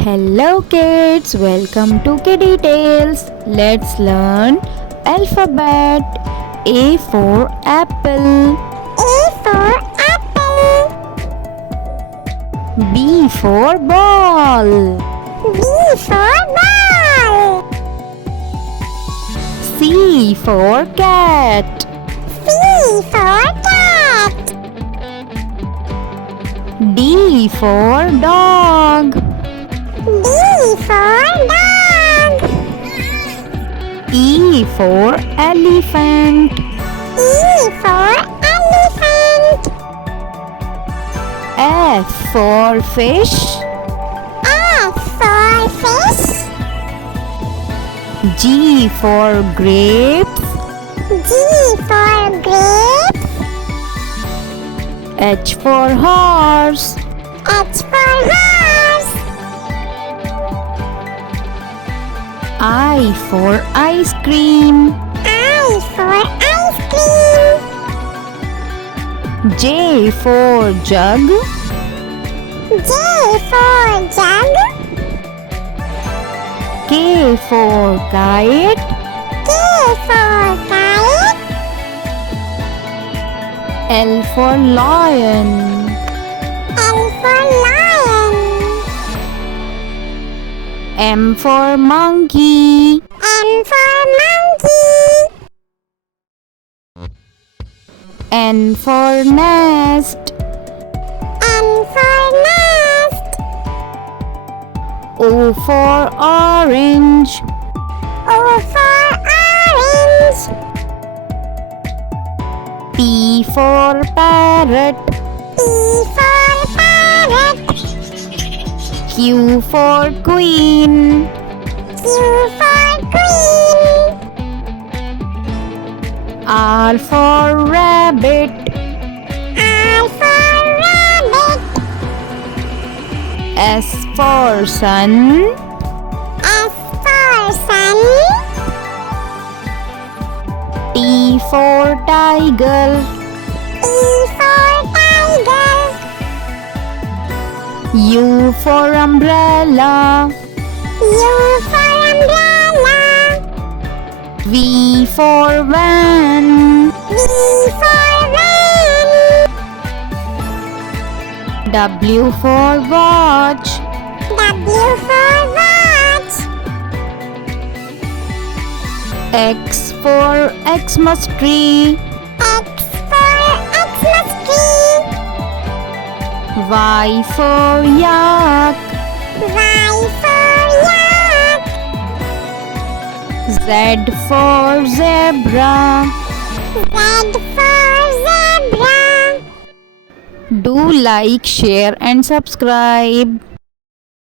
Hello kids, welcome to Kiddie Tales. Let's learn alphabet. A for apple. A for apple. B for ball. B for ball. C for cat. C for cat. D for dog. D for dog. E for elephant. E for elephant. F for fish. F for fish. G for grapes. G for grapes. H for horse. H for horse. I for ice cream. I for ice cream. J for jug. J for jug. K for kite. K for kite. L for lion. L for lion. M for monkey. M for monkey. N for nest. N for nest. O for orange. O for orange. P for parrot. P for parrot. Q for queen. Q for queen. R for rabbit. R for rabbit. S for sun. S for sun. T for tiger. T for tiger. U for umbrella. U for umbrella. V for van. V for van. W for watch. W for watch. X for Xmas tree. X for Xmas tree. Y for yak. Y for yak. Z for zebra. Z for zebra. Do like, share and subscribe.